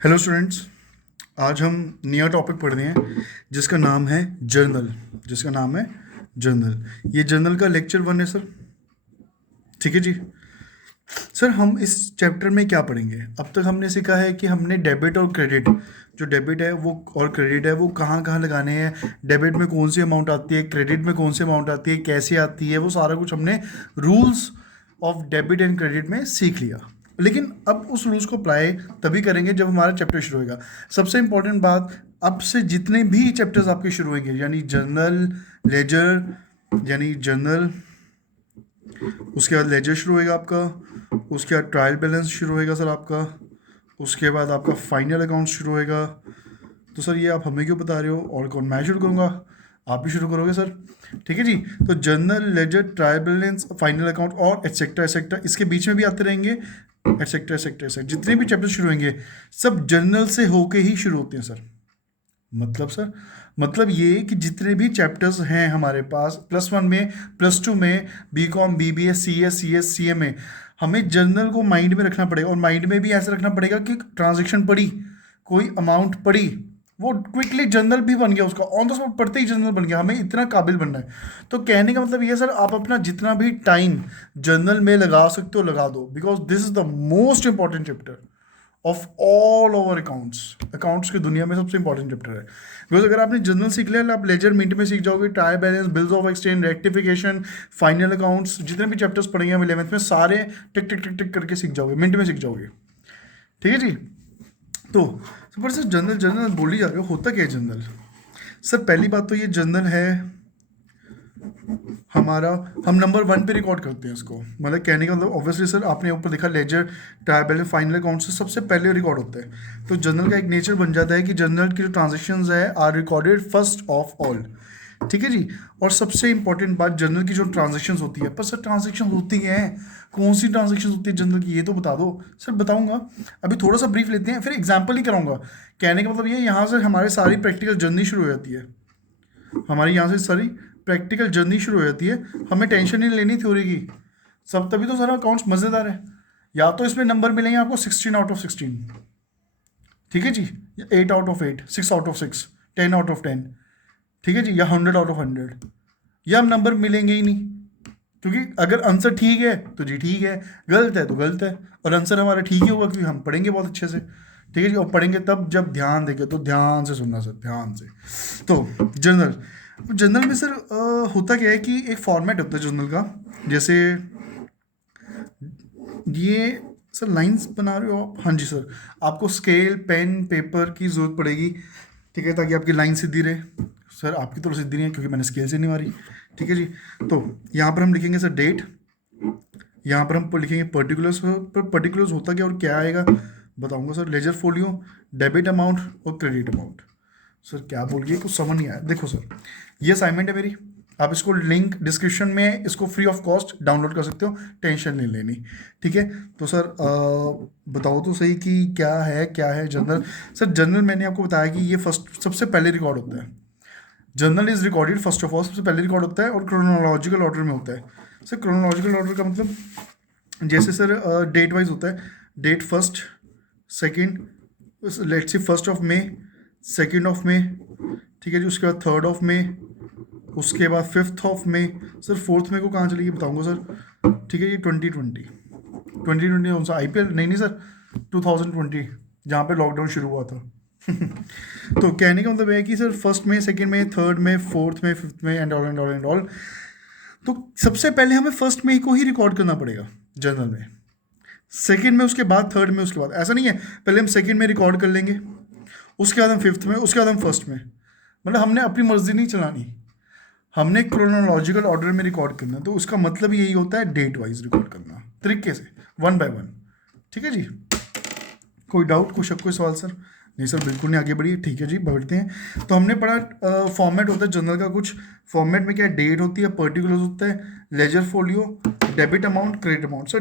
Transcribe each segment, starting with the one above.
Hello students. आज हम नया टॉपिक पढ़ रहे हैं जिसका नाम है जर्नल। ये जर्नल का लेक्चर 1 है सर। ठीक है जी। सर हम इस चैप्टर में क्या पढ़ेंगे? अब तक हमने सीखा है कि हमने डेबिट और क्रेडिट, जो डेबिट है वो और क्रेडिट है वो कहाँ कहाँ लगाने हैं, डेबिट में कौन सी अमाउंट आती है, क्रेडिट में कौन सी अमाउंट आती है, कैसे आती है, वो सारा कुछ हमने rules of debit and credit में सीख लिया। लेकिन अब उस रूल्स को अप्लाई तभी करेंगे जब हमारा चैप्टर शुरू होगा। सबसे इंपॉर्टेंट बात, अब से जितने भी चैप्टर्स आपके शुरू होंगे यानी जर्नल, लेजर, यानी जर्नल, उसके बाद लेजर शुरू होएगा आपका, उसके बाद ट्रायल बैलेंस शुरू होएगा सर आपका, उसके बाद आपका फाइनल अकाउंट शुरू होएगा। तो सर ये आप हमें क्यों बता रहे हो, और कौन? मैं शुरू करूँगा, आप भी शुरू करोगे सर? ठीक है जी। तो journal, ledger, trial balance, final account और एटसेट्रा एटसेट्रा, इसके बीच में भी आते रहेंगे एटसेट्रा एटसेट्रा एटसेट्रा। जितने भी चैप्टर शुरू होंगे सब जर्नल से होके ही शुरू होते हैं सर। मतलब सर, मतलब ये कि जितने भी चैप्टर्स हैं हमारे पास +1 में, +2 में, BCom, BBA, CS, CS, CA में, हमें जर्नल को माइंड में रखना पड़ेगा। और माइंड में भी ऐसे रखना पड़ेगा कि ट्रांजैक्शन पड़ी, कोई अमाउंट पड़ी, वो क्विकली जर्नल भी बन गया, उसका ऑन द स्पॉट पढ़ते ही जर्नल बन गया। हमें इतना काबिल बनना है। तो कहने का मतलब ये सर, आप अपना जितना भी टाइम जर्नल में लगा सकते हो लगा दो, because this is the most important chapter of all over accounts की दुनिया में सबसे इंपॉर्टेंट चैप्टर है। बिकॉज अगर आपने जर्नल सीख लिया, आप लेजर मिंट में सीख जाओगे, trial balance, bills of exchange, rectification, final accounts, जितने भी चैप्टर्स पढ़ेंगे हम 11th में, सारे टिक टिक टिक टिक करके सीख जाओगे, मिनट में सीख जाओगे। ठीक है जी। तो पर सर जर्नल जर्नल बोल ही जा रहे हो, होता क्या है जर्नल? सर पहली बात तो ये जर्नल है हमारा, हम नंबर 1 पे रिकॉर्ड करते हैं इसको। मतलब कहने का मतलब ऑब्वियसली सर, आपने ऊपर देखा ledger, trial balance, final account से सबसे पहले रिकॉर्ड होता है। तो जर्नल का एक नेचर बन जाता है कि जर्नल की जो ट्रांजेक्शन्स है are recorded first of all. ठीक है जी। और सबसे इंपॉर्टेंट बात, जर्नल की जो ट्रांजेक्शन्स होती है, पर सर ट्रांजेक्शन होती हैं, कौन सी ट्रांजेक्शन होती है जर्नल की, ये तो बता दो। सर बताऊंगा, अभी थोड़ा सा ब्रीफ लेते हैं, फिर एग्जाम्पल ही कराऊंगा। कहने का मतलब ये, यहाँ से हमारे सारी प्रैक्टिकल जर्नी शुरू हो जाती है। हमारी यहाँ से सारी प्रैक्टिकल जर्नी शुरू हो जाती है। हमें टेंशन नहीं लेनी थ्योरी की। सब तभी तो सारा अकाउंट्स मज़ेदार है। या तो इसमें नंबर मिलेंगे आपको 16/16, ठीक है जी, या 8/8, 6/6, 10/10, ठीक है जी, या 100/100, या हम नंबर मिलेंगे ही नहीं। क्योंकि अगर आंसर ठीक है तो जी ठीक है, गलत है तो गलत है। और आंसर हमारा ठीक ही होगा क्योंकि हम पढ़ेंगे बहुत अच्छे से। ठीक है जी। और पढ़ेंगे तब जब ध्यान देंगे, तो ध्यान से सुनना सर, ध्यान से। तो जर्नल, जर्नल में सर होता क्या है कि एक फॉर्मेट होता है जर्नल का। जैसे ये सर लाइंस बना रहे हो आप? हाँ जी सर। आपको स्केल, पेन, पेपर की ज़रूरत पड़ेगी, ठीक है, ताकि आपकी लाइन सीधी रहे। सर आपकी तो सीधी नहीं है क्योंकि मैंने स्केल से नहीं मारी। ठीक है जी। तो यहाँ पर हम लिखेंगे सर डेट, यहाँ पर हम लिखेंगे पर्टिकुलर्स। पर पर्टिकुलर्स होता क्या और क्या आएगा बताऊंगा sir. Ledger folio, debit amount और क्रेडिट अमाउंट। सर क्या बोल गए, कुछ समझ नहीं आया। देखो सर, ये असाइनमेंट है मेरी, आप इसको लिंक डिस्क्रिप्शन में इसको फ्री ऑफ कॉस्ट डाउनलोड कर सकते हो, टेंशन नहीं लेनी। ठीक है। तो सर बताओ तो सही कि क्या है जर्नल। सर जर्नल मैंने आपको बताया कि ये फर्स्ट, सबसे पहले रिकॉर्ड होता है। Journal is recorded first of all, सबसे पहले रिकॉर्ड होता है, और क्रोनोलॉजिकल ऑर्डर में होता है। सर क्रोनोलॉजिकल ऑर्डर का मतलब, जैसे सर डेट वाइज होता है, date first, second, let's see 1 of May, ठीक है जी, उसके बाद 3 ऑफ मे, उसके बाद 5 ऑफ मे। सर 4 मे को कहाँ चलेगी बताऊंगा सर। ठीक है जी। 2020 कौन सा IPL? नहीं सर, 2020, जहाँ पे लॉकडाउन शुरू हुआ था। तो कहने का मतलब है कि सर 1 में, 2 में, 3 में, 4 में, 5 में, एंड ऑल। तो सबसे पहले हमें 1 में को ही रिकॉर्ड करना पड़ेगा जर्नल में, सेकंड में, उसके बाद थर्ड में, उसके बाद ऐसा नहीं है पहले हम सेकंड में रिकॉर्ड कर लेंगे, उसके बाद हम 5th में, उसके बाद हम 1st में। मतलब हमने अपनी मर्जी नहीं चलानी, हमने क्रोनोलॉजिकल ऑर्डर में रिकॉर्ड करना। तो उसका मतलब यही होता है डेट वाइज रिकॉर्ड करना, तरीके से, 1 बाय 1। ठीक है जी। कोई डाउट, कोई शक, कोई सवाल सर? नहीं सर बिल्कुल नहीं, आगे बढ़िए। ठीक है जी, बढ़ते हैं। तो हमने पढ़ा फॉर्मेट होता है जर्नल का कुछ। फॉर्मेट में क्या, डेट होती है, पर्टिकुलर्स होता है, ledger folio, debit amount, credit amount. Sir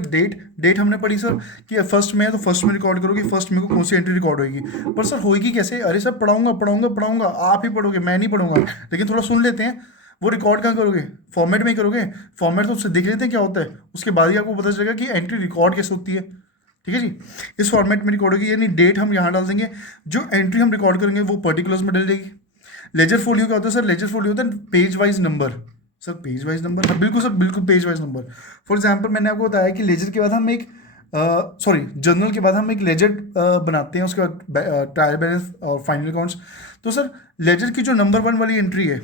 date हमने पढ़ी सर कि 1 में है तो 1 में रिकॉर्ड करोगे, 1 में को कौन सी एंट्री रिकॉर्ड होगी। पर सर होगी कैसे? अरे सर पढ़ाऊंगा, आप ही पढ़ोगे, मैं नहीं पढ़ूंगा। लेकिन थोड़ा सुन लेते हैं, वो रिकॉर्ड कहाँ करोगे? फॉर्मेट में ही करोगे। फॉर्मेट तो उससे देख लेते हैं क्या होता है, उसके बाद ही आपको पता चलेगा कि एंट्री रिकॉर्ड कैसे होती है। ठीक है जी। इस फॉर्मेट में रिकॉर्ड होगी, यानी डेट हम यहाँ डाल देंगे, जो एंट्री हम रिकॉर्ड करेंगे वो पर्टिकुलर्स में डल जाएगी। लेजर फोलियो क्या होता है सर? लेजर फोलियो होता है page wise number. Sir page wise number, हाँ बिल्कुल सर, बिल्कुल page wise number. For example मैंने आपको बताया कि लेजर के बाद हम एक सॉरी जर्नल के बाद हम एक लेजर बनाते हैं, उसके बाद ट्रायल बैलेंस और फाइनल अकाउंट्स। तो सर लेजर की जो नंबर 1 वाली एंट्री है,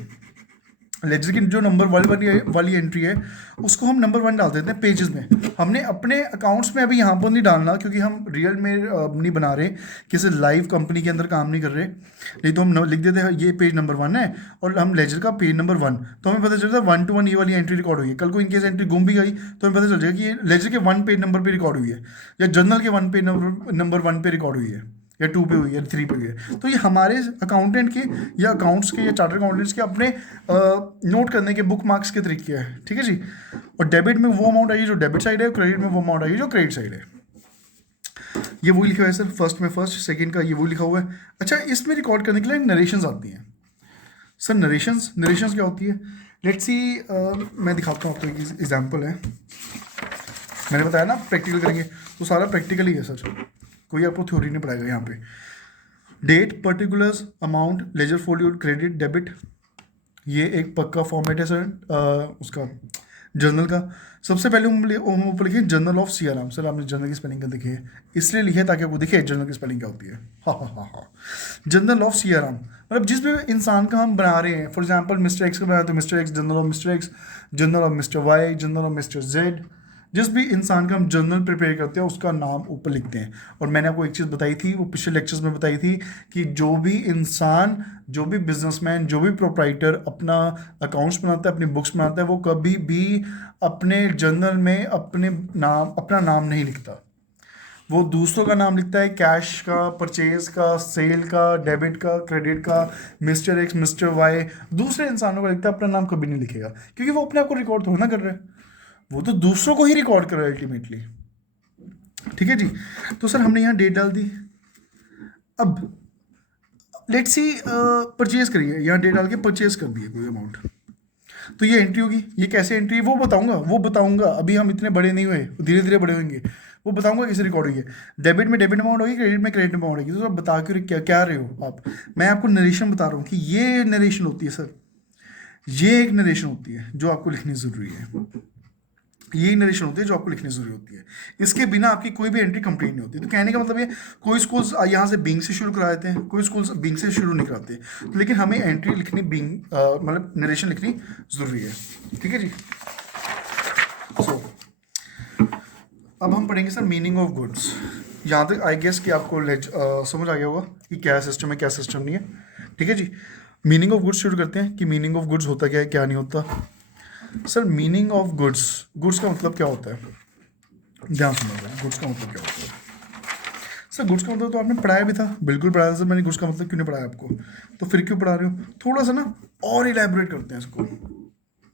लेजर की जो नंबर 1 वाली एंट्री है, उसको हम नंबर 1 डाल देते हैं पेजेस में। हमने अपने अकाउंट्स में अभी यहाँ पर नहीं डालना, क्योंकि हम रियल में नहीं बना रहे, किसी लाइव कंपनी के अंदर काम नहीं कर रहे। नहीं तो हम लिख देते हैं ये पेज नंबर 1 है और हम लेजर का पेज नंबर 1, तो हमें पता चलता है 1 to 1 ये वाली एंट्री रिकॉर्ड हुई है। कल को इनकेस एंट्री गुम भी गई तो हमें पता चल जाएगा कि ये लेजर के 1 पेज नंबर पर रिकॉर्ड हुई है, या जर्नल के 1 पेज नंबर 1 पे रिकॉर्ड हुई है, या 2 पे हुई है, 3 पे हुई है। तो ये हमारे अकाउंटेंट के या अकाउंट्स के या चार्टर अकाउंटेंट्स के अपने नोट करने के बुक मार्क्स के तरीके हैं, ठीक है जी। और डेबिट में वो अमाउंट आई जो डेबिट साइड है, क्रेडिट में वो अमाउंट आई जो क्रेडिट साइड है। ये वही लिखा हुआ है सर, फर्स्ट में फर्स्ट, सेकंड का ये वही लिखा हुआ है। अच्छा, इसमें रिकॉर्ड करने के लिए नरेशंस आती हैं सर। नरेशंस क्या होती है? लेट्स सी, मैं दिखाता हूँ आपको, एक एग्जाम्पल है। मैंने बताया ना प्रैक्टिकल करेंगे, तो सारा प्रैक्टिकल ही है सर, कोई आपको थ्योरी नहीं पढ़ाएगा यहाँ पे। Date, particulars, amount, ledger folio, credit, debit, ये एक पक्का फॉर्मेट है सर उसका जर्नल का। सबसे पहले हम ऊपर लिखे जर्नल ऑफ सियाराम। सर आपने जर्नल की स्पेलिंग कर देखी है, इसलिए लिखे ताकि आपको दिखे जर्नल की स्पेलिंग क्या होती है। हाँ हाँ हाँ हाँ, जर्नल ऑफ सियाराम, मतलब जिस भी इंसान का हम बना रहे हैं। फॉर एग्जांपल मिस्टर एक्स का बनाया तो mister X, journal of mister X, journal of mister Y, journal of mister Z. जिस भी इंसान का हम जर्नल प्रिपेयर करते हैं उसका नाम ऊपर लिखते हैं। और मैंने आपको एक चीज़ बताई थी, वो पिछले लेक्चर्स में बताई थी, कि जो भी इंसान, जो भी बिजनेसमैन, जो भी प्रोप्राइटर अपना अकाउंट्स बनाता है, अपनी बुक्स बनाता है, वो कभी भी अपने जर्नल में अपना नाम नहीं लिखता। वो दूसरों का नाम लिखता है, कैश का, परचेज का, सेल का, डेबिट का, क्रेडिट का, मिस्टर एक्स, मिस्टर वाई, दूसरे इंसानों का लिखता है, अपना नाम कभी नहीं लिखेगा, क्योंकि वो अपने आप को रिकॉर्ड थोड़ा ना कर रहा है, वो तो दूसरों को ही रिकॉर्ड कर रहा है अल्टीमेटली। ठीक है जी। तो सर हमने यहाँ डेट डाल दी। अब लेट्स सी परचेज करिए, यहाँ डेट डाल के परचेज कर दिए कोई अमाउंट, तो ये एंट्री होगी। ये कैसे एंट्री है वो बताऊंगा, अभी हम इतने बड़े नहीं हुए, धीरे धीरे बड़े होंगे, वो बताऊंगा कैसे रिकॉर्ड हुई है। डेबिट में डेबिट अमाउंट होगी, क्रेडिट में क्रेडिट अमाउंट होगी। तो आप बता के क्या क्या रहे हो आप? मैं आपको नरेशन बता रहा हूँ कि ये नरेशन होती है सर, ये एक नरेशन होती है जो आपको लिखनी ज़रूरी है। यही नरेशन होती है जो आपको लिखनी जरूरी होती है। इसके बिना आपकी कोई भी एंट्री कंप्लीट नहीं होती। तो कहने का मतलब ये, कोई स्कूल्स यहाँ से बीइंग से शुरू करा देते हैं, कोई स्कूल्स बीइंग से शुरू नहीं कराते, तो लेकिन हमें एंट्री लिखनी बीइंग मतलब नरेशन लिखनी जरूरी है। ठीक है जी। सो अब हम पढ़ेंगे सर मीनिंग ऑफ गुड्स। यहाँ तक आई गेस कि आपको समझ आ गया होगा कि क्या सिस्टम है क्या सिस्टम नहीं है। ठीक है जी। मीनिंग ऑफ गुड्स शुरू करते हैं कि मीनिंग ऑफ गुड्स होता क्या है, क्या नहीं होता। Sir meaning of goods, goods का मतलब क्या होता है, ध्यान सुनो, गुड्स का मतलब क्या होता है। सर गुड्स का मतलब तो आपने पढ़ाया भी था, बिल्कुल पढ़ाया था सर मैंने। गुड्स का मतलब क्यों नहीं पढ़ाया आपको, तो फिर क्यों पढ़ा रहे हो? थोड़ा सा ना और इलेबोरेट करते हैं इसको।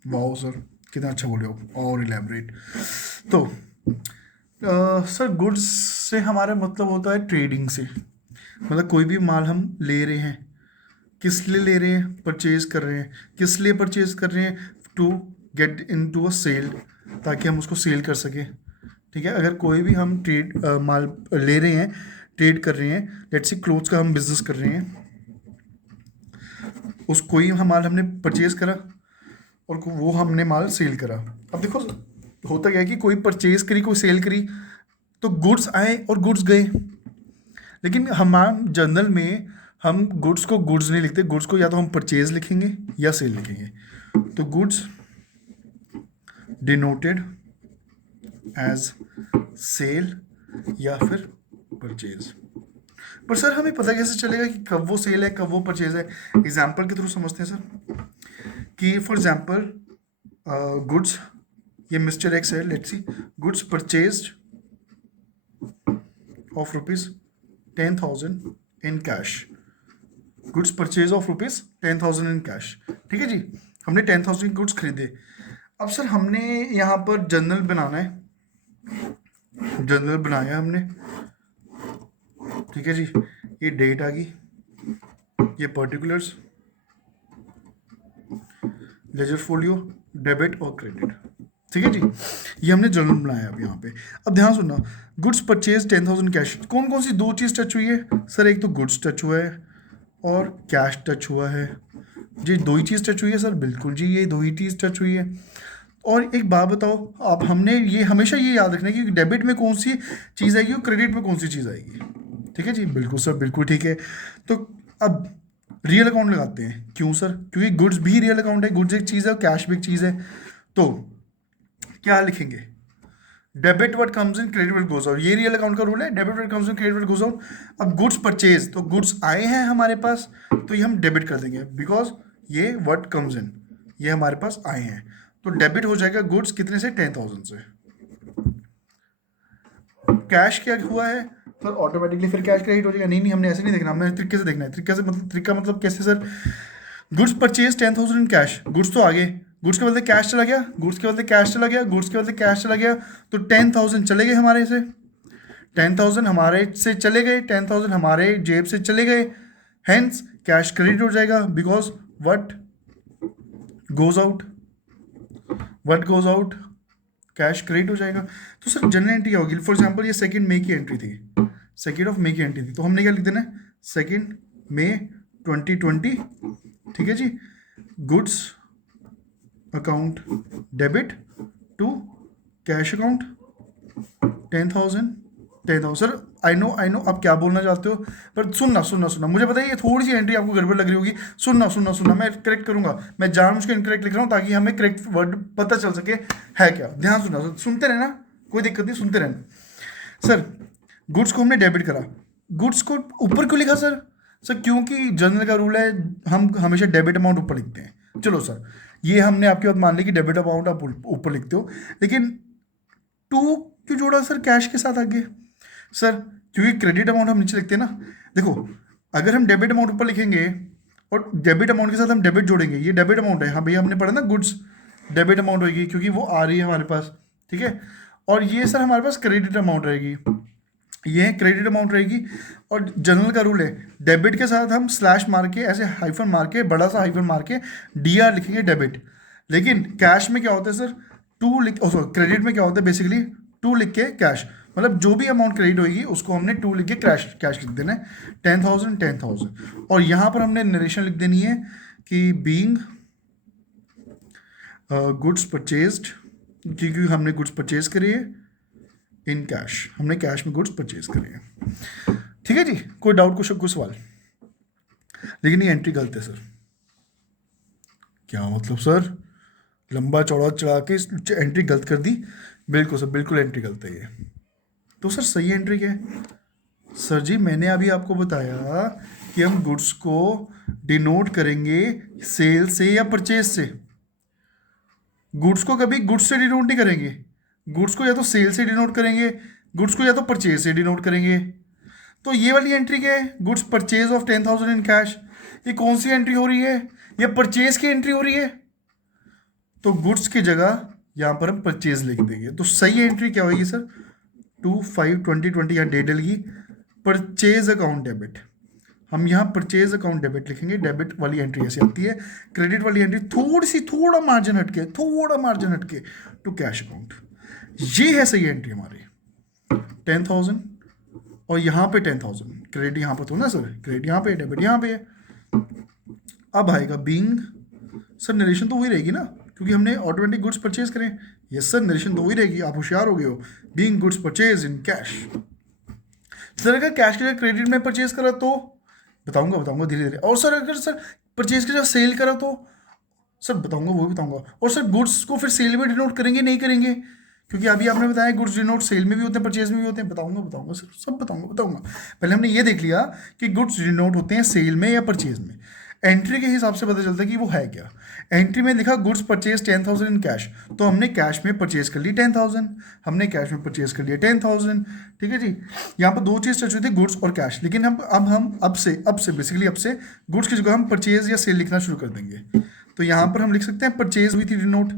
वाओ सर कितना अच्छा बोले हो, और इलेबोरेट। तो सर गुड्स से हमारा मतलब होता है ट्रेडिंग से, मतलब कोई भी माल हम ले रहे हैं, किस लिए ले रहे हैं, परचेज कर रहे हैं। किस लिए परचेज कर रहे हैं? To get in to a sale, ताकि हम उसको सेल कर सकें। ठीक है। अगर कोई भी हम माल ले रहे हैं, ट्रेड कर रहे हैं, लेट्स सी क्लोथ्स का हम बिजनेस कर रहे हैं, उस कोई हम माल हमने परचेज करा और वो हमने माल सेल करा। अब देखो होता क्या है कि कोई परचेज करी, कोई सेल करी, तो गुड्स आए और गुड्स गए। लेकिन हमारे जर्नल में हम गुड्स को गुड्स नहीं लिखते, गुड्स को या तो हम परचेज लिखेंगे या सेल लिखेंगे। तो गुड्स डिनोटेड एज सेल या फिर परचेज। पर सर हमें पता कैसे चलेगा कि कब वो सेल है कब वो परचेज है? एग्जाम्पल के थ्रू समझते हैं सर, कि फॉर एग्जाम्पल गुड्स, ये मिस्टर एक्स है, let's see, goods purchased of ₹10,000 in cash. Goods purchase of ₹10,000 in cash. ठीक है जी। हमने 10,000 गुड्स खरीदे। अब सर हमने यहाँ पर जर्नल बनाना है, जर्नल बनाया हमने। ठीक है जी। ये डेट आ गई, ये पर्टिकुलर्स, लेजर फोलियो, डेबिट और क्रेडिट। ठीक है जी, ये हमने जर्नल बनाया अब यहाँ पे। अब ध्यान सुनना, गुड्स परचेज 10,000 कैश, कौन कौन सी दो चीज़ टच हुई है सर? एक तो गुड्स टच हुआ है और कैश टच हुआ है जी, दो ही चीज़ टच हुई है सर, बिल्कुल जी, ये दो ही चीज़ टच हुई है। और एक बात बताओ आप, हमने ये हमेशा ये याद रखना है कि डेबिट में कौन सी चीज़ आएगी और क्रेडिट में कौन सी चीज़ आएगी, ठीक है जी, बिल्कुल सर, बिल्कुल ठीक है। तो अब रियल अकाउंट लगाते हैं, क्यों सर? क्योंकि गुड्स भी रियल अकाउंट है, गुड्स एक चीज़ है और कैश भी एक चीज़ है। तो क्या लिखेंगे? Debit what comes in, credit what goes out, ये रियल अकाउंट का रूल है, debit what comes in, credit what goes out. अब गुड्स परचेज, तो गुड्स आए हैं हमारे पास, तो ये हम डेबिट कर देंगे, बिकॉज ये व्हाट कम्स इन, ये हमारे पास आए हैं, तो डेबिट हो जाएगा गुड्स कितने से? 10,000 से। कैश क्या हुआ है सर? ऑटोमेटिकली फिर कैश क्रेडिट हो जाएगा। नहीं नहीं, हमने ऐसे नहीं देखना, हमें तरीके से देखना है। तरीके से मतलब, तरीका मतलब कैसे सर? गुड्स परचेज 10,000 इन कैश, गुड्स तो आगे, गुड्स के बदले कैश चला गया, गुड्स के बदले कैश चला गया, गुड्स के बदले कैश चला गया, तो 10,000 चले गए हमारे से, 10,000 हमारे से चले गए, 10,000 हमारे जेब से चले गए, हेंस कैश क्रेडिट हो जाएगा, because what goes out, what goes out, cash credit हो जाएगा। तो सर जनरल एंट्री क्या होगी? फॉर एग्जांपल ये सेकंड मई की एंट्री थी, सेकंड ऑफ मई की एंट्री थी, तो हमने क्या लिख देना है? सेकंड मई 2020, ठीक है जी, goods account debit to cash account 10,000, 10,000। Sir I know आप क्या बोलना चाहते हो, पर सुनना, मुझे पता है ये थोड़ी सी एंट्री आपको गड़बड़ लग रही होगी। सुनना, मैं करेक्ट करूंगा, मैं जानबूझ के इनकरेक्ट लिख रहा हूँ ताकि हमें करेक्ट वर्ड पता चल सके है क्या। ध्यान सुनना, सुनते रहना, कोई दिक्कत नहीं, सुनते रहना। सर गुड्स को हमने डेबिट करा, गुड्स को ऊपर क्यों लिखा सर? सर क्योंकि जनरल का रूल है, हम हमेशा डेबिट अमाउंट ऊपर लिखते हैं। चलो सर, ये हमने आपकी बात मान ली कि डेबिट अमाउंट आप ऊपर लिखते हो, लेकिन टू क्यों जोड़ा सर कैश के साथ आगे? सर क्योंकि क्रेडिट अमाउंट हम नीचे लिखते हैं ना। देखो, अगर हम डेबिट अमाउंट ऊपर लिखेंगे और डेबिट अमाउंट के साथ हम डेबिट जोड़ेंगे, ये डेबिट अमाउंट है, हाँ भैया हमने पढ़ा ना, गुड्स डेबिट अमाउंट होगी क्योंकि वो आ रही है हमारे पास, ठीक है। और ये सर हमारे पास क्रेडिट अमाउंट रहेगी, ये क्रेडिट अमाउंट रहेगी। और जनरल का रूल है, डेबिट के साथ हम स्लैश मार के, ऐसे हाइफन मार के, बड़ा सा हाइफन मार के DR लिखेंगे डेबिट। लेकिन कैश में क्या होता है सर? टू लिख, क्रेडिट में क्या होता है बेसिकली? टू लिख के कैश, मतलब जो भी अमाउंट क्रेडिट होगी उसको हमने टू लिख के कैश लिख देना है, 10,000। और यहाँ पर हमने नरेशन लिख देनी है कि बीइंग गुड्स परचेज्ड, क्योंकि हमने गुड्स परचेज करी है इन कैश, हमने कैश में गुड्स परचेज करी है, ठीक है जी। कोई डाउट, कोई सवाल? लेकिन ये एंट्री गलत है सर। क्या मतलब सर? लंबा चौड़ा चढ़ा के एंट्री गलत कर दी? बिल्कुल सर, बिल्कुल एंट्री गलत है ये। तो सर सही एंट्री क्या है? सर जी मैंने अभी आपको बताया कि हम गुड्स को डिनोट करेंगे सेल से या परचेज से। गुड्स को कभी गुड्स से डिनोट नहीं करेंगे, गुड्स को या तो सेल से डिनोट करेंगे, गुड्स को या तो परचेज से डिनोट करेंगे। तो ये वाली एंट्री क्या है? Goods purchase of 10,000 in cash, ये कौन सी एंट्री हो रही है? ये परचेज की एंट्री हो रही है, तो गुड्स की जगह यहाँ पर हम परचेज लिख देंगे। तो सही एंट्री क्या होगी सर? 2/5/2020 यहाँ डेट डलेगी, परचेज अकाउंट डेबिट, हम यहाँ परचेज अकाउंट डेबिट लिखेंगे। डेबिट वाली एंट्री ऐसी आती है, क्रेडिट वाली एंट्री थोड़ा मार्जिन हटके टू कैश अकाउंट। ये है सही एंट्री हमारी, 10,000 और यहाँ पे 10,000, क्रेडिट यहाँ पर तो ना सर, क्रेडिट यहाँ पे, डेबिट यहाँ पे है। अब आएगा बीइंग, सर नरेशन तो वही रहेगी ना, क्योंकि हमने ऑटोमेटिक गुड्स परचेज करें। यस सर, नरेशन तो वही रहेगी, आप होशियार हो गए हो। Being goods purchase in cash. Sir अगर कैश के जगह क्रेडिट में परचेज करा तो बताऊंगा धीरे धीरे। और सर अगर सर परचेज के जगह सेल करा तो सर बताऊंगा। और सर गुड्स को फिर सेल में डिनोट करेंगे नहीं करेंगे? क्योंकि अभी आपने बताया गुड्स डिनोट सेल में भी होते हैं, परचेज में भी होते हैं। बताऊंगा सर, सब बताऊंगा। पहले हमने ये देख लिया कि गुड्स डिनोट होते हैं सेल में या परचेज में। एंट्री के हिसाब से पता चलता है कि वो है क्या। एंट्री में लिखा गुड्स परचेज 10,000 इन कैश, तो हमने कैश में परचेज कर ली 10,000, हमने कैश में परचेज कर लिया 10,000, ठीक है जी। यहाँ पर दो चीज़ टच हुई थी, गुड्स और कैश। लेकिन अब से बेसिकली गुड्स की जगह हम परचेज या सेल लिखना शुरू कर देंगे। तो यहाँ पर हम लिख सकते हैं परचेज हुई थी डिनोट,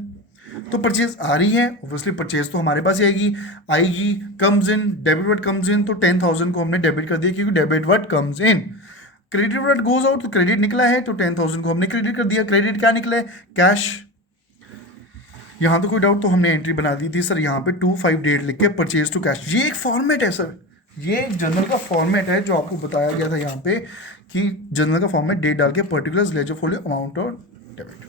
तो परचेज आ रही है, ऑब्वियसली परचेज तो हमारे पास ही आएगी। Comes in, debit what comes in, तो 10,000 को हमने डेबिट कर दिया क्योंकि debit what comes in. Credit what goes out, तो क्रेडिट निकला है, तो 10,000 को हमने क्रेडिट कर दिया। क्रेडिट क्या निकला है? कैश। यहाँ तो कोई डाउट, तो हमने एंट्री बना दी थी सर यहाँ पे 2-5 डेट लिख के परचेज टू कैश। ये एक फॉर्मेट है सर, ये एक जनरल का फॉर्मेट है जो आपको बताया गया था यहाँ पे कि जनरल का फॉर्मेट डेट डाल के पर्टिकुलर लेजर फोलियो अमाउंट और डेबिट।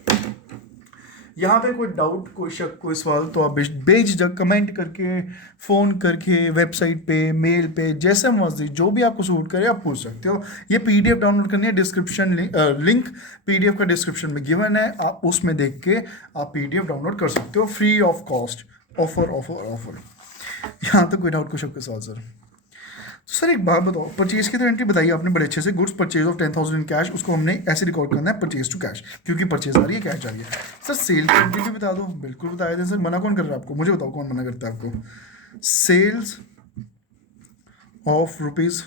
यहाँ पे कोई डाउट, कोई शक, कोई सवाल तो आप बेझिझक कमेंट करके, फ़ोन करके, वेबसाइट पे, मेल पे, जैसे मर्जी जो भी आपको सूट करे आप पूछ सकते हो। ये पीडीएफ डाउनलोड करनी है, डिस्क्रिप्शन लिंक पीडीएफ का डिस्क्रिप्शन में गिवन है, आप उसमें देख के आप पीडीएफ डाउनलोड कर सकते हो free of cost. Offer offer offer. यहाँ तो कोई डाउट, कोई शक, कोई सवाल सर? तो सर एक बात बताओ, परचेज की तो एंट्री बताई आपने बड़े अच्छे से, goods purchase of 10,000 in cash, उसको हमने ऐसे रिकॉर्ड करना है परचेज टू कैश, क्योंकि परचेज आ रही है, कैश जा रही है। सर सेल की एंट्री भी बता दो। बिल्कुल बताया था सर, मना कौन कर रहा है आपको? मुझे बताओ कौन मना करता है आपको? Sales of rupees,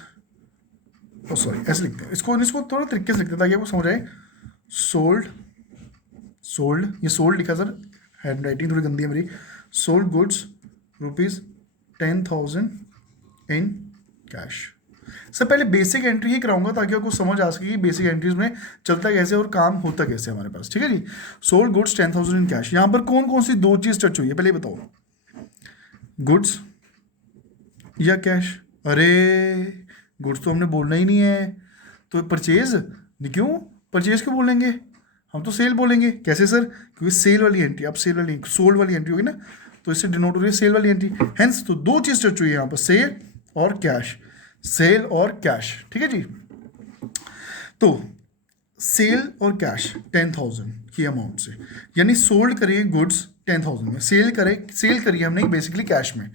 oh sorry ऐसे लिखते हैं इसको, इसको थोड़ा तरीके से लिखते हैं ताकि आपको समझ आए। सोल्ड, सोल्ड, ये सोल्ड लिखा सर, हैंड राइटिंग थोड़ी गंदी है मेरी। Sold goods rupees 10,000 in cash. Sir पहले बेसिक एंट्री ही कराऊंगा ताकि आपको समझ आ सके कि बेसिक एंट्रीज में चलता कैसे और काम होता कैसे हमारे पास, ठीक है जी। सोल्ड गुड्स 10,000 इन कैश, यहाँ पर कौन कौन सी दो चीज़ टच हुई है पहले बताओ? गुड्स या कैश? अरे गुड्स तो हमने बोलना ही नहीं है, तो परचेज नहीं, क्यों परचेज क्यों बोलेंगे? हम तो सेल बोलेंगे। कैसे सर? क्योंकि सेल वाली एंट्री, अब सेल वाली, सोल्ड वाली एंट्री होगी ना, तो इससे डिनोट हो रही है सेल वाली एंट्री। हेंस तो दो चीज़ टच हुई है यहाँ पर, सेल और कैश, सेल और कैश, ठीक है जी। तो सेल और कैश 10,000 की अमाउंट से, यानी सोल्ड करिए गुड्स 10,000 में, सेल करिए हमने बेसिकली कैश में,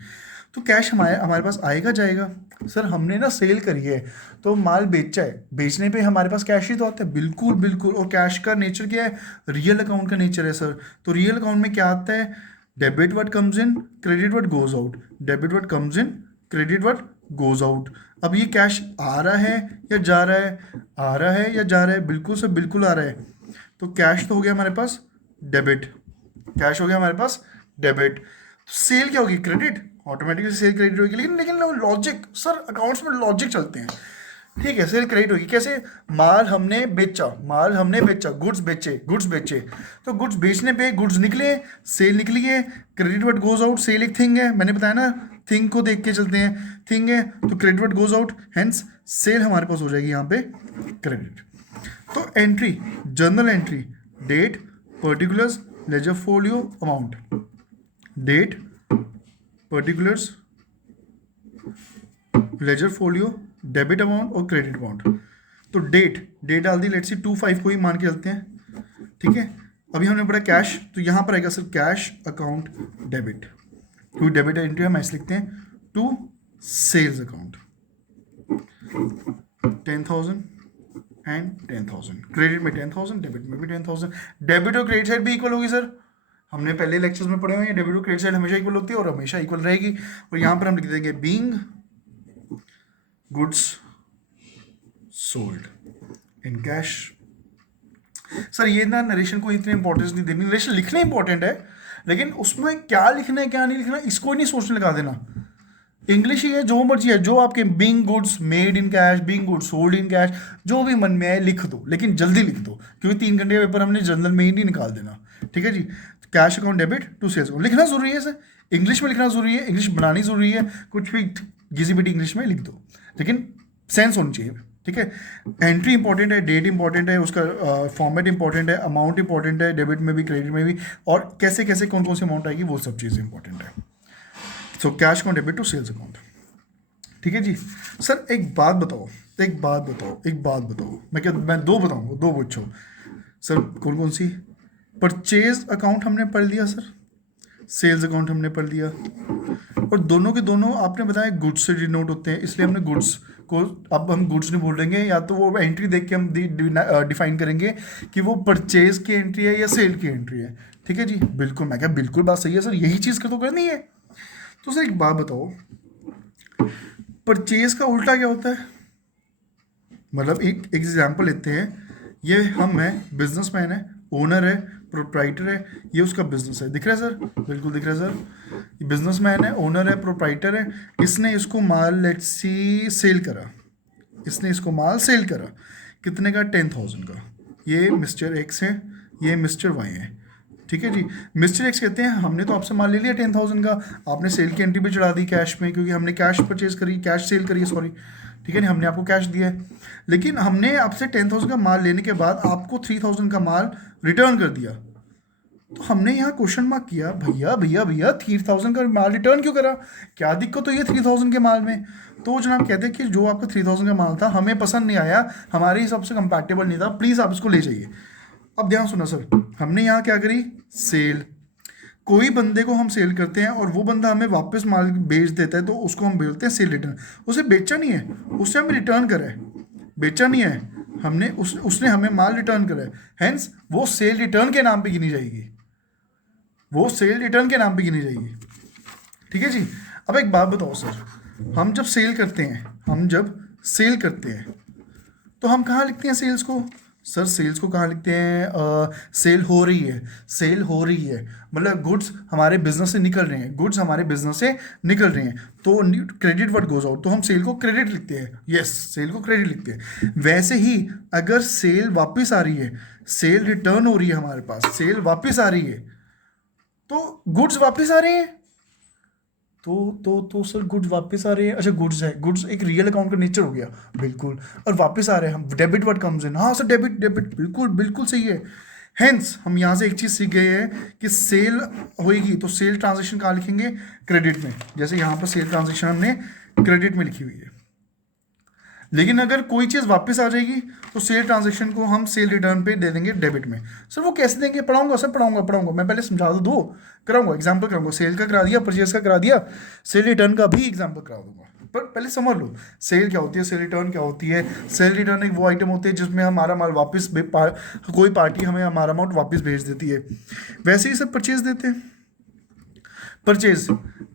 तो कैश हमारे पास आएगा जाएगा? सर हमने ना सेल करी है तो माल बेचा है, बेचने पे हमारे पास कैश ही तो आता है। बिल्कुल बिल्कुल। और कैश का नेचर क्या है? रियल अकाउंट का नेचर है सर। तो रियल अकाउंट में क्या आता है? Debit what comes in, credit what goes out, debit what comes in, credit what goes out. अब ये कैश आ रहा है या जा रहा है? आ रहा है या जा रहा है? बिल्कुल सर बिल्कुल आ रहा है। तो कैश तो हो गया हमारे पास डेबिट, कैश हो गया हमारे पास डेबिट। तो सेल क्या होगी? क्रेडिट, ऑटोमेटिकली सेल क्रेडिट होगी। लेकिन लेकिन लॉजिक सर, अकाउंट्स में लॉजिक चलते हैं, ठीक है। सेल क्रेडिट होगी कैसे? माल हमने बेचा, गुड्स बेचे, तो गुड्स बेचने पे गुड्स निकले, सेल निकली है, credit what goes out, sale एक थिंग है, मैंने बताया ना, थिंग को देख के चलते हैं, थिंग है तो credit what goes out, hence sale हमारे पास हो जाएगी यहाँ पे क्रेडिट। तो entry, journal entry, date, particulars, ledger folio, amount, date, particulars, ledger folio, debit amount और क्रेडिट अमाउंट। तो डेट डाल दी, लेट्स सी 2/5 को ही मान के चलते हैं, ठीक है। अभी हमने पढ़ा कैश, तो यहाँ पर आएगा सर कैश अकाउंट डेबिट, क्योंकि डेबिट एंट्री हम ऐसे लिखते हैं, to sales account 10,000 and 10,000, credit में 10,000, डेबिट में भी 10,000। डेबिट और क्रेडिट साइड भी इक्वल होगी सर, हमने पहले लेक्चर्स में पढ़े हुए हैं, डेबिट और क्रेडिट साइड हमेशा इक्वल होती है और हमेशा इक्वल रहेगी। और यहाँ पर हम लिख देंगे being goods sold in cash. Sir ये ना नरेशन को इतनी इंपॉर्टेंस नहीं देनी, नरेशन लिखना इंपॉर्टेंट है, लेकिन उसमें क्या लिखना है क्या नहीं लिखना इसको ही नहीं सोचने लगा देना। इंग्लिश ही है, जो मर्जी है, जो आपके being goods made in cash, being goods sold in cash, जो भी मन में आए लिख दो, लेकिन जल्दी लिख दो, क्योंकि 3 घंटे का पेपर हमने जनरल में ही नहीं निकाल देना, ठीक है जी। Cash account debit to sales account लिखना जरूरी है सर, इंग्लिश में लिखना जरूरी है, इंग्लिश बनानी जरूरी है, कुछ भी घिसी पिटी इंग्लिश में लिख दो, लेकिन सेंस होनी चाहिए, ठीक है। एंट्री इंपॉर्टेंट है, डेट इंपॉर्टेंट है, उसका फॉर्मेट इंपॉर्टेंट है, अमाउंट इंपॉर्टेंट है, डेबिट में भी क्रेडिट में भी, और कैसे कैसे कौन कौन सी अमाउंट आएगी वो सब चीज़ें इंपॉर्टेंट है। So cash account debit to sales account, ठीक है जी। सर एक बात बताओ, मैं दो बताऊंगा, दो पूछो सर, कौन कौन सी? परचेज अकाउंट हमने पढ़ लिया सर, सेल्स अकाउंट हमने पढ़ लिया, और दोनों के दोनों आपने बताया गुड्स से डिनोट होते हैं, इसलिए हमने गुड्स को, अब हम गुड्स नहीं बोल देंगे, या तो वो एंट्री देख के हम डिफाइन करेंगे कि वो परचेज की एंट्री है या सेल की एंट्री है, ठीक है जी। बिल्कुल, मैं क्या बिल्कुल बात सही है सर, यही चीज़ तो करनी है। तो सर एक बात बताओ, परचेज का उल्टा क्या होता है? मतलब एक एग्जाम्पल लेते हैं, ये हम है, बिजनेसमैन है, ओनर है, प्रोप्राइटर है, ये उसका बिजनेस है, दिख रहा है सर? बिल्कुल दिख रहा है सर, ये बिजनेसमैन है, ओनर है, प्रोप्राइटर है, इसने इसको माल लेट्स सी सेल करा, कितने का? 10,000 का। ये मिस्टर एक्स है, ये मिस्टर वाई है, ठीक है जी। मिस्टर एक्स कहते हैं हमने तो आपसे माल ले लिया 10,000 का, आपने सेल की एंट्री पे चढ़ा दी कैश में, क्योंकि हमने कैश परचेज करी, कैश सेल करी है, सॉरी, ठीक है नहीं, हमने आपको कैश दिया है, लेकिन हमने आपसे 10,000 का माल लेने के बाद आपको 3,000 का माल रिटर्न कर दिया। तो हमने यहाँ क्वेश्चन मार्क किया, भैया भैया भैया 3,000 का माल रिटर्न क्यों करा, क्या दिक्कत तो ये 3,000 के माल में। तो जनाब कहते हैं कि जो आपका 3,000 का माल था हमें पसंद नहीं आया, हमारे हिसाब से कंपैटिबल नहीं था, प्लीज़ आप इसको ले जाइए। अब ध्यान सुना सर, हमने यहाँ क्या करी, सेल। कोई बंदे को हम सेल करते हैं और वो बंदा हमें वापस माल बेच देता है, तो उसको हम बोलते हैं सेल रिटर्न। उसे बेचा नहीं है, उससे हमें रिटर्न करा है, बेचा नहीं है हमने, उसने हमें माल रिटर्न करा है, हैंस वो सेल रिटर्न के नाम पे गिनी जाएगी, वो सेल रिटर्न के नाम पे गिनी जाएगी। ठीक है जी। अब एक बात बताओ सर, हम जब सेल करते हैं, हम जब सेल करते हैं तो हम कहाँ लिखते हैं सेल्स को, सर सेल्स को कहाँ लिखते हैं, सेल हो रही है, सेल हो रही है, मतलब गुड्स हमारे बिजनेस से निकल रहे हैं, गुड्स हमारे बिजनेस से निकल रहे हैं, तो क्रेडिट व्हाट गोज आउट, तो हम सेल को क्रेडिट लिखते हैं, यस सेल को क्रेडिट लिखते हैं। वैसे ही अगर सेल वापस आ रही है, सेल रिटर्न हो रही है हमारे पास, सेल वापस आ रही है, तो गुड्स वापस आ रहे हैं, तो सर गुड्स वापस आ रहे हैं, अच्छा गुड्स है, गुड्स एक रियल अकाउंट का नेचर हो गया, बिल्कुल, और वापस आ रहे हैं हम, डेबिट व्हाट कम्स इन, हाँ सर डेबिट, डेबिट बिल्कुल बिल्कुल सही है। हेंस हम यहाँ से एक चीज़ सीख गए हैं कि सेल होएगी तो सेल ट्रांजेक्शन कहाँ लिखेंगे, क्रेडिट में, जैसे यहाँ पर सेल ट्रांजेक्शन हमने क्रेडिट में लिखी हुई है। लेकिन अगर कोई चीज़ वापस आ जाएगी तो सेल ट्रांजेक्शन को हम सेल रिटर्न पे दे देंगे डेबिट में। सर वो कैसे देंगे, पढ़ाऊंगा सर, पढ़ाऊंगा मैं पहले समझा दो, कराऊंगा एग्जाम्पल कराऊंगा, सेल का करा दिया, परचेज का करा दिया, सेल रिटर्न का भी एग्जाम्पल करा दूंगा, पर पहले समझ लो सेल क्या होती है, सेल रिटर्न क्या होती है। सेल रिटर्न एक वो आइटम होती है जिसमें हमारा माल वापस कोई पार्टी हमें हमारा अमाउंट वापस भेज देती है। वैसे ही सब परचेज देते हैं, परचेज,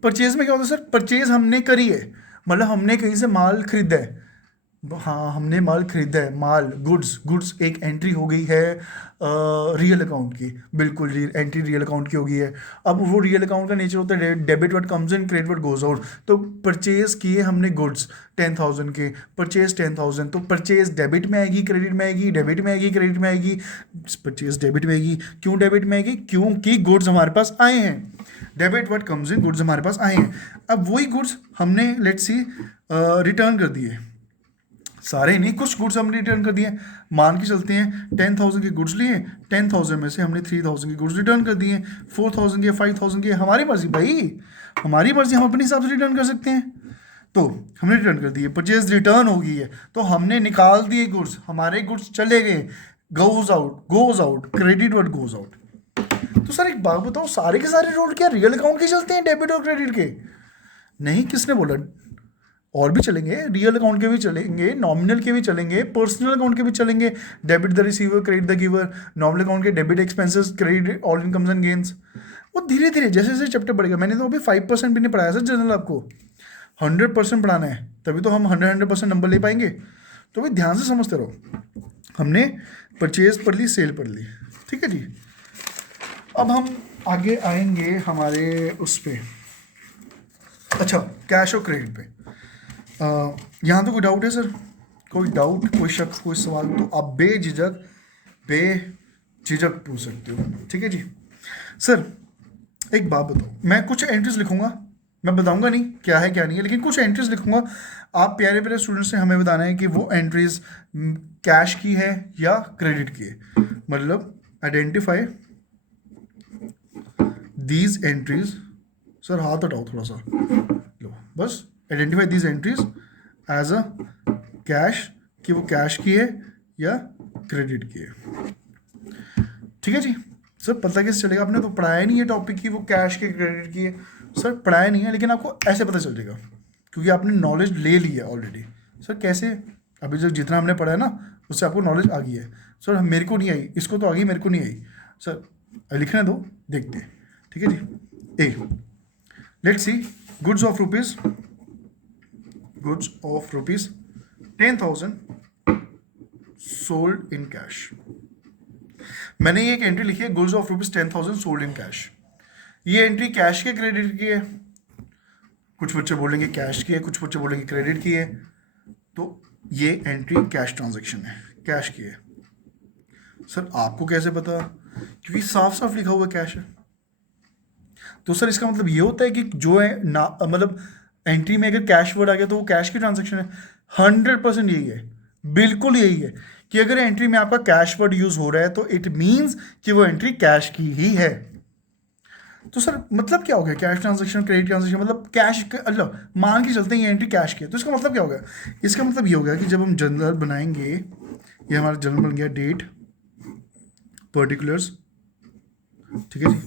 परचेज में क्या होता है सर, परचेज हमने करी है, मतलब हमने कहीं से माल खरीदा है, हाँ हमने माल खरीदा है, माल गुड्स, गुड्स एक एंट्री हो गई है रियल अकाउंट की, बिल्कुल एंट्री रियल अकाउंट की हो गई है। अब वो रियल अकाउंट का नेचर होता है debit what comes in, credit what goes out. तो परचेज किए हमने गुड्स 10,000 के, परचेज 10,000, तो परचेज डेबिट में आएगी, क्रेडिट में आएगी, डेबिट में आएगी, क्रेडिट में आएगी, परचेज डेबिट में आएगी। क्यों डेबिट में आएगी, क्योंकि गुड्स हमारे पास आए हैं, debit what comes in, goods हमारे पास आए हैं। अब वही गुड्स हमने लेट्स सी रिटर्न कर दिए, सारे नहीं, कुछ गुड्स हमने रिटर्न कर दिए, मान के चलते हैं 10,000 के गुड्स लिए, 10,000 में से हमने 3,000 के गुड्स रिटर्न कर दिए, 4,000 के 5,000 के हमारी मर्जी भाई, हमारी मर्जी, हम अपने हिसाब से रिटर्न कर सकते हैं। तो हमने रिटर्न कर दिए, परचेज रिटर्न हो गई है, तो हमने निकाल दिए गुड्स, हमारे गुड्स चले गए, goes out, credit what goes out. तो सर एक बात बताओ, सारे के सारे रोड क्या रियल अकाउंट के चलते हैं, डेबिट और क्रेडिट के? नहीं, किसने बोला, और भी चलेंगे, रियल अकाउंट के भी चलेंगे, नॉमिनल के भी चलेंगे, पर्सनल अकाउंट के भी चलेंगे, debit the receiver, credit the giver, nominal account के debit expenses, credit all incomes and gains. वो धीरे धीरे जैसे जैसे चैप्टर बढ़ेगा, मैंने तो अभी 5% भी नहीं पढ़ाया सर जनरल, आपको 100% पढ़ाना है, तभी तो हम 100% नंबर ले पाएंगे। तो भाई ध्यान से समझते रहो, हमने परचेज पढ़ ली, सेल पढ़ ली, ठीक है जी। अब हम आगे आएंगे हमारे उस पर, अच्छा कैश और क्रेडिट पे। यहाँ तो कोई डाउट है सर, कोई डाउट, कोई शक, कोई सवाल, तो आप बेझिझक पूछ सकते हो, ठीक है जी। सर एक बात बताओ, मैं कुछ एंट्रीज लिखूंगा, मैं बताऊंगा नहीं क्या है क्या नहीं है, लेकिन कुछ एंट्रीज लिखूंगा, आप प्यारे प्यारे स्टूडेंट्स से हमें बताना है कि वो एंट्रीज कैश की है या क्रेडिट की है, मतलब आइडेंटिफाई दीज एंट्रीज, सर हाथ हटाओ थोड़ा सा, लो बस, identify these entries as a cash, कि वो कैश की है या क्रेडिट की है, ठीक है जी। सर पता कैसे चलेगा, आपने तो पढ़ाया नहीं है टॉपिक की वो कैश की क्रेडिट की है, सर पढ़ाया नहीं है, लेकिन आपको ऐसे पता चल जाएगा क्योंकि आपने नॉलेज ले ली है ऑलरेडी। सर कैसे, अभी जो जितना हमने पढ़ा है ना उससे आपको नॉलेज आ गई है। सर मेरे को नहीं आई, इसको तो आ गई, मेरे को नहीं आई, सर लिखने दो, देखते हैं, ठीक है जी। Uh let's see, goods of rupees 10,000 sold in cash. मैंने ये एक एंट्री लिखी है, goods of rupees 10,000 sold in cash. ये एंट्री कैश के क्रेडिट की है, कुछ बच्चे बोलेंगे कैश की है, कुछ बच्चे बोलेंगे क्रेडिट की है, तो ये एंट्री कैश ट्रांजैक्शन है, कैश की है। सर आपको कैसे पता, क्योंकि साफ साफ लिखा हुआ कैश है। तो सर इसका मतलब ये होता है कि जो है ना, मतलब एंट्री में अगर कैश वर्ड आ गया तो वो कैश की ट्रांजेक्शन है। 100% यही है, बिल्कुल यही है कि अगर एंट्री में आपका कैश वर्ड यूज हो रहा है तो इट मीन्स कि वो एंट्री कैश की ही है। तो सर मतलब क्या हो गया, कैश ट्रांजेक्शन क्रेडिट ट्रांजेक्शन, मतलब कैश, अल्लाह मान के चलते हैं ये एंट्री कैश की है, तो इसका मतलब क्या हो गया? इसका मतलब ये हो गया कि जब हम जर्नल बनाएंगे, ये हमारा जर्नल बन गया, डेट, पर्टिकुलर्स, ठीक है जी,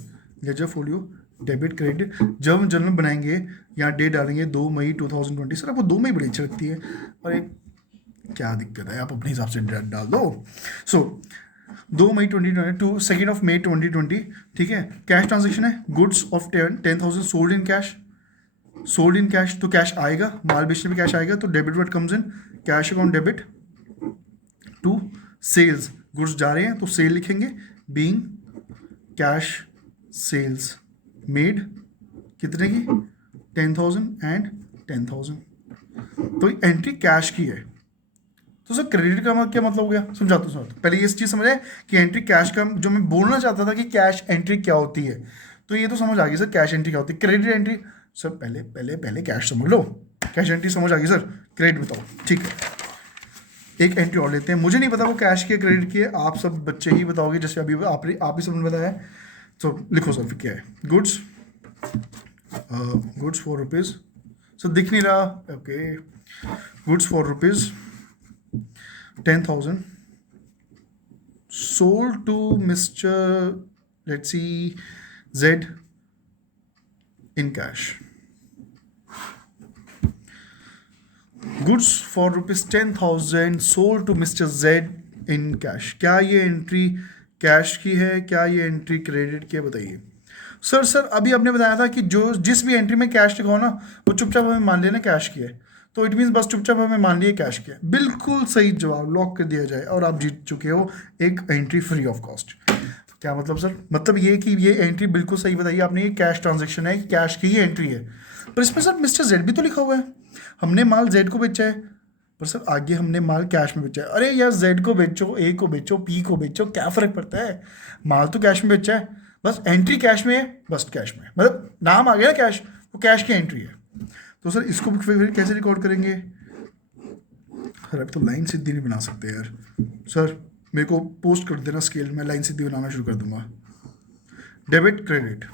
लेजर फोलियो, डेबिट क्रेडिट। जब हम जर्नल बनाएंगे यहाँ डेट डालेंगे 2 मई 2020। सर आपको 2 मई बड़ी अच्छी लगती है, और एक क्या दिक्कत है, आप अपने हिसाब से डाल दो। सो 2 मई 2022, 2 मई 2020, ठीक है। कैश ट्रांजेक्शन है, goods of 10,000 sold in cash, sold in cash, तो कैश आएगा, माल बेचने पे कैश आएगा, तो debit word comes in, cash account debit to sales, goods जा रहे हैं तो सेल लिखेंगे, बीइंग कैश सेल्स मेड कितने की, 10,000 एंड 10,000, तो एंट्री कैश की है। तो सर क्रेडिट का क्या मतलब हो गया, समझाता हूँ। पहले ये चीज़ समझ आए कि एंट्री कैश का, जो मैं बोलना चाहता था कि कैश एंट्री क्या होती है, तो ये तो समझ आ गई सर, कैश एंट्री क्या होती है। क्रेडिट एंट्री सर पहले पहले पहले कैश समझ लो, कैश एंट्री समझ आ गई सर, क्रेडिट बताओ, ठीक है। एक एंट्री और लेते हैं, मुझे नहीं पता वो कैश की है क्रेडिट की है, आप सब बच्चे ही बताओगे, जैसे अभी आप ही सबने बताया। तो लिखो सर फिर क्या है, goods, goods for rupees, sir दिख नहीं रहा, okay, goods for rupees 10,000 sold to Mr. let's see Z in cash. Goods for rupees 10,000 sold to Mr. Z in cash. क्या ये एंट्री कैश की है, क्या ये एंट्री क्रेडिट की है, बताइए। सर अभी आपने बताया था कि जो जिस भी एंट्री में कैश लिखा हो ना, वो चुपचाप हमें मान लेना कैश की है, तो इट मीन्स बस चुपचाप हमें मान लिया कैश किया। बिल्कुल सही जवाब, लॉक कर दिया जाए, और आप जीत चुके हो एक एंट्री फ्री ऑफ कॉस्ट। क्या मतलब सर? मतलब ये कि ये एंट्री बिल्कुल सही बताइए आपने, ये कैश ट्रांजेक्शन है, कैश की ही एंट्री है। पर इसमें सर मिस्टर जेड भी तो लिखा हुआ है, हमने माल जेड को बेचा है, पर सर आगे हमने माल कैश में बेचा है। अरे यार जेड को बेचो, ए को बेचो, पी को बेचो, क्या फ़र्क पड़ता है, माल तो कैश में बेचा है, बस एंट्री कैश में है, बस कैश में, मतलब नाम आ गया ना कैश, वो कैश की एंट्री है। तो सर इसको फिर कैसे रिकॉर्ड करेंगे? सर अभी तो लाइन सीधी नहीं बना सकते यार, सर मेरे को पोस्ट कर देना स्केल, मैं लाइन सीधी बनाना शुरू कर दूंगा। डेबिट क्रेडिट,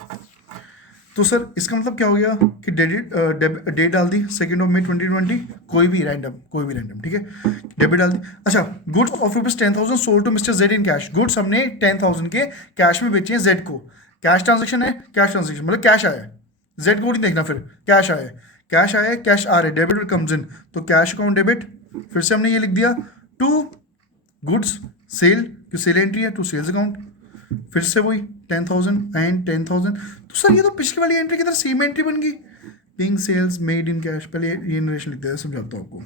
तो सर इसका मतलब क्या हो गया कि डेट डाल दी 2 मई 2020, कोई भी रैंडम, ठीक है, डेबिट डाल दी। अच्छा, goods of rupees 10,000 sold to mister Z in cash, goods हमने 10,000 के कैश में बेचे हैं जेड को, कैश ट्रांजेक्शन है, कैश ट्रांजेक्शन मतलब कैश आया है, जेड को नहीं देखना, फिर कैश आया है, कैश आया है, कैश आ रहा है, डेबिट कम्स इन, तो कैश अकाउंट डेबिट, फिर से हमने ये लिख दिया टू गुड्स सेल, क्यों सेल एंट्री है, टू सेल्स अकाउंट, फिर से वही 10,000 एंड 10,000। तो सर ये तो पिछली वाली एंट्री की तरह सेम एंट्री बन गई, being sales made in cash. पहले ये नरेशन लिख दिया, समझाता हूँ आपको।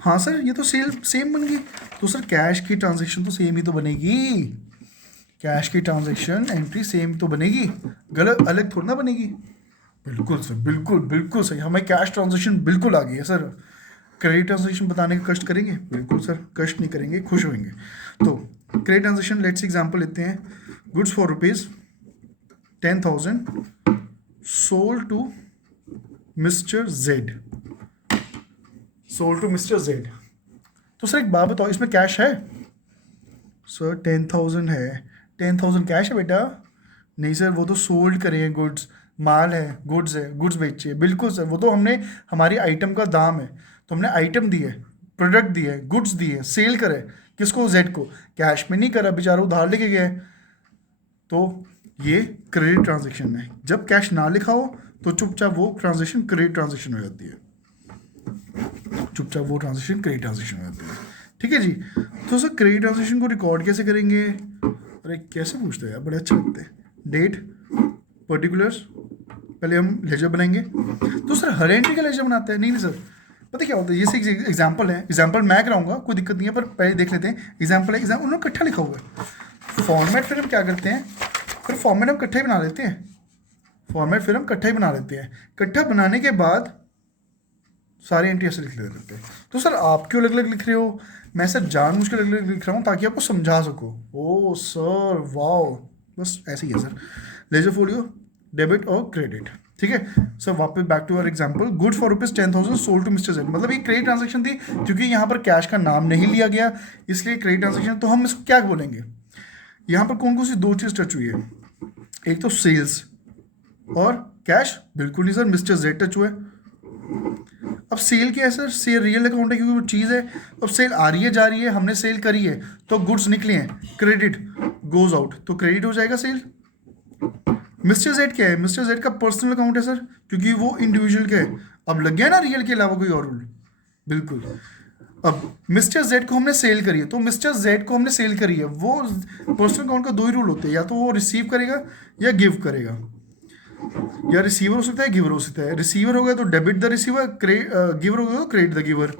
हाँ सर ये तो सेल सेम बन गई, तो सर कैश की ट्रांजेक्शन तो सेम ही तो बनेगी, कैश की ट्रांजेक्शन एंट्री सेम तो बनेगी, गलत अलग थोड़ा ना बनेगी। बिल्कुल सर, बिल्कुल सही, हमें कैश ट्रांजेक्शन बिल्कुल आ गई है सर। क्रेडिट ट्रांजेक्शन बताने का कष्ट करेंगे? बिल्कुल सर, कष्ट नहीं करेंगे, खुश होंगे। तो क्रेडिट ट्रांजेक्शन लेट्स एग्जांपल लेते हैं, goods for rupees 10,000 sold to mister Z, sold to mister Z. तो सर एक बात बताओ, इसमें कैश है? सर 10,000 है, 10,000 कैश है बेटा? नहीं सर, वो तो सोल्ड करे हैं गुड्स, माल है, गुड्स है, गुड्स बेचे। बिल्कुल सर, वो तो हमने हमारी आइटम का दाम है, तो हमने आइटम दी है, प्रोडक्ट दी है, गुड्स दी है, सेल करे किसको, जेड को, कैश में नहीं करा, बेचारा उधार लेके गया है। तो ये क्रेडिट ट्रांजेक्शन है, जब कैश ना लिखा हो तो चुपचाप वो ट्रांजेक्शन क्रेडिट ट्रांजेक्शन हो जाती है, चुपचाप वो ट्रांजेक्शन क्रेडिट ट्रांजेक्शन हो जाती है, ठीक है जी। तो सर क्रेडिट ट्रांजेक्शन को रिकॉर्ड कैसे करेंगे? अरे कैसे पूछते हैं यार, बड़े अच्छे लगते हैं। डेट, पर्टिकुलर्स, पहले हम लेजर बनाएंगे। तो सर हर एंट्री का लेजर बनाते हैं? नहीं सर, पता क्या होता है, ये से एग्जाम्पल है, एग्जाम्पल मैं कराऊंगा, कोई दिक्कत नहीं है, पर पहले देख लेते हैं। एग्जाम्पल है, एग्जाम्पल उन्होंने इकट्ठा लिखा हुआ है, फॉर्मेट फिर हम क्या करते हैं, फिर फॉर्मेट हम इकट्ठा ही बना लेते हैं, फॉर्मेट फिर हम इकट्ठा ही बना लेते हैं। इकट्ठा बनाने के बाद सारी एंट्री ऐसे लिख लेते हैं। तो सर आप क्यों अलग अलग लिख रहे हो? मैं सर जानबूझ के अलग अलग लिख रहा हूँ ताकि आपको समझा सकूँ। ओ सर वाओ, बस ऐसे ही है सर। लेजर फोलियो, डेबिट और क्रेडिट, ठीक है सर। वापस back to our example, good for ₹10,000 sold to mister Z. मतलब ये क्रेडिट ट्रांजैक्शन थी, क्योंकि यहाँ पर कैश का नाम नहीं लिया गया, इसलिए क्रेडिट ट्रांजैक्शन। तो हम इसको क्या बोलेंगे? यहाँ पर कौन कौन सी दो चीज़ टच हुई है? एक तो सेल्स और कैश। बिल्कुल नहीं सर, मिस्टर जेड टच हुआ है। अब सेल क्या है सर? सेल रियल अकाउंट है, क्योंकि वो चीज़ है। अब सेल आ रही है जा रही है, हमने सेल करी है, तो गुड्स निकले हैं, क्रेडिट गोज आउट, तो क्रेडिट हो जाएगा सेल। मिस्टर जेड क्या है? मिस्टर जेड का पर्सनल अकाउंट है सर, क्योंकि वो इंडिविजुअल का है। अब लग गया ना रियल के अलावा कोई और रूल? बिल्कुल। अब मिस्टर जेड को हमने सेल करी है, तो मिस्टर जेड को हमने सेल करी है, वो पर्सनल अकाउंट का दो ही रूल होते हैं, या तो वो रिसीव करेगा या गिव करेगा, या रिसीवर हो सकता है, गिवर हो सकता है। रिसीवर होगा तो डेबिट द रिसीवर, गिवर होगा तो credit the giver.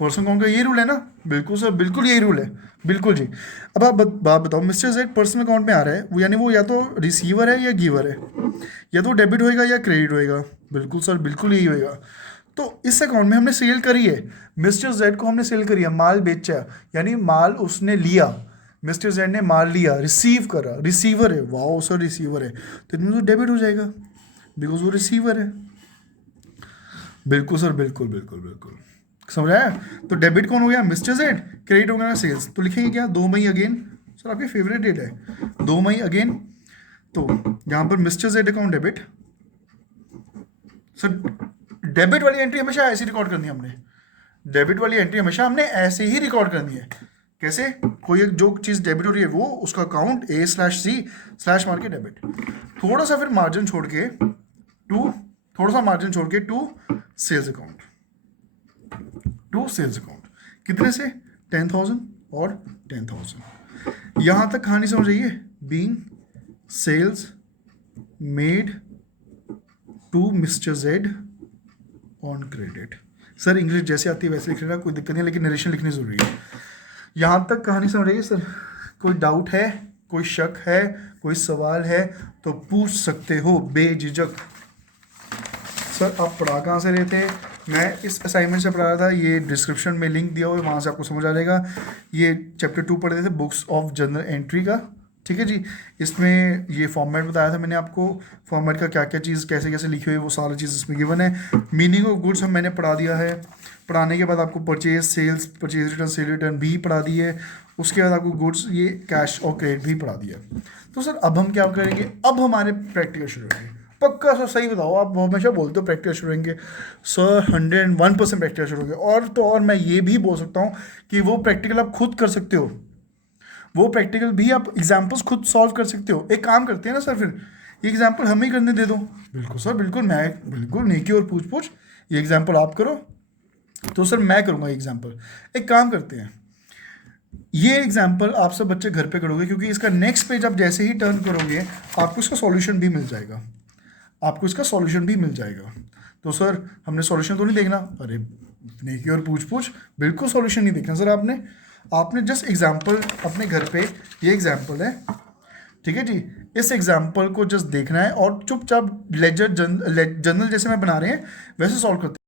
Personal account का ये रूल है ना? बिल्कुल सर, बिल्कुल यही रूल है, बिल्कुल जी। अब आप बात बताओ, मिस्टर जेड पर्सनल अकाउंट में आ रहा है, वो यानी वो या तो रिसीवर है या गिवर है, या तो डेबिट होएगा या क्रेडिट होएगा। बिल्कुल सर, बिल्कुल यही होएगा। तो इस अकाउंट में हमने सेल करी है, मिस्टर जेड को हमने सेल करी है, माल बेचा, यानी माल उसने लिया, मिस्टर जेड ने माल लिया, रिसीव करा, रिसीवर है। वाओ सर, रिसीवर है, तो इनमें तो डेबिट हो जाएगा, बिकॉज वो रिसीवर है। बिल्कुल सर, बिल्कुल बिल्कुल बिल्कुल, समझ आया? तो डेबिट कौन हो गया? Mister Z. क्रेडिट हो गया सेल्स। तो लिखेंगे क्या? 2 मई अगेन। सर आपकी फेवरेट डेट है 2 मई अगेन। तो यहाँ पर mister Z account debit. Sir debit वाली एंट्री हमेशा ऐसे रिकॉर्ड करनी है हमने, डेबिट वाली एंट्री हमेशा हमने ऐसे ही रिकॉर्ड करनी है। कैसे? कोई एक जो चीज़ डेबिट हो रही है, वो उसका अकाउंट A/C/ मार के डेबिट, थोड़ा सा फिर मार्जिन छोड़ के टू सेल्स अकाउंट, कितने से? 10,000 और 10,000। यहाँ तक कहानी समझ रही है? Being sales made to mister Z on credit. Sir English जैसे आती है वैसे लिख लेना, कोई दिक्कत नहीं, लेकिन नरेशन लिखनी जरूरी है। यहाँ तक कहानी समझ रही है सर? कोई डाउट है, कोई शक है, कोई सवाल है तो पूछ सकते हो बेझिझक। सर आप पढ़ा कहाँ से रहे थे? मैं इस असाइनमेंट से पढ़ा रहा था, ये डिस्क्रिप्शन में लिंक दिया हुआ है, वहाँ से आपको समझ आ जाएगा। ये चैप्टर 2 पढ़ रहे थे, बुक्स ऑफ जनरल एंट्री का, ठीक है जी। इसमें ये फॉर्मेट बताया था मैंने आपको, फॉर्मेट का क्या क्या चीज़ कैसे कैसे लिखी हुई है वो सारी चीज़ इसमें गिवन है। मीनिंग ऑफ गुड्स हम मैंने पढ़ा दिया है। पढ़ाने के बाद आपको purchase sales, purchase return, sale return भी पढ़ा दी है। उसके बाद आपको गुड्स, ये कैश और क्रेडिट भी पढ़ा दिया। तो सर अब हम क्या करेंगे? अब हमारे प्रैक्टिकल शुरू होंगे। पक्का सर, सही बताओ, आप हमेशा बोलते हो प्रैक्टिकल शुरू होंगे। सर 101% प्रैक्टिकल शुरू होंगे। और तो और मैं ये भी बोल सकता हूँ कि वो प्रैक्टिकल आप खुद कर सकते हो, वो प्रैक्टिकल भी आप एग्जाम्पल्स खुद सॉल्व कर सकते हो। एक काम करते हैं ना सर, फिर ये एग्जाम्पल हम ही करने दे दो। बिल्कुल सर, बिल्कुल, मैं बिल्कुल नेकी और पूछ पूछ, ये एग्जाम्पल आप करो तो सर मैं करूँगा एग्जाम्पल। एक काम करते हैं, ये एग्जाम्पल आप सब बच्चे घर पे करोगे, क्योंकि इसका नेक्स्ट पेज आप जैसे ही टर्न करोगे आपको इसका सॉल्यूशन भी मिल जाएगा, आपको इसका सॉल्यूशन भी मिल जाएगा। तो सर हमने सॉल्यूशन तो नहीं देखना? अरे नेकी और पूछ पूछ, बिल्कुल सॉल्यूशन नहीं देखना सर आपने जस्ट एग्जाम्पल अपने घर पे, ये एग्जाम्पल है, ठीक है जी, इस एग्जाम्पल को जस्ट देखना है और चुपचाप लेजर जनरल जैसे मैं बना रहे हैं वैसे सॉल्व करते हैं।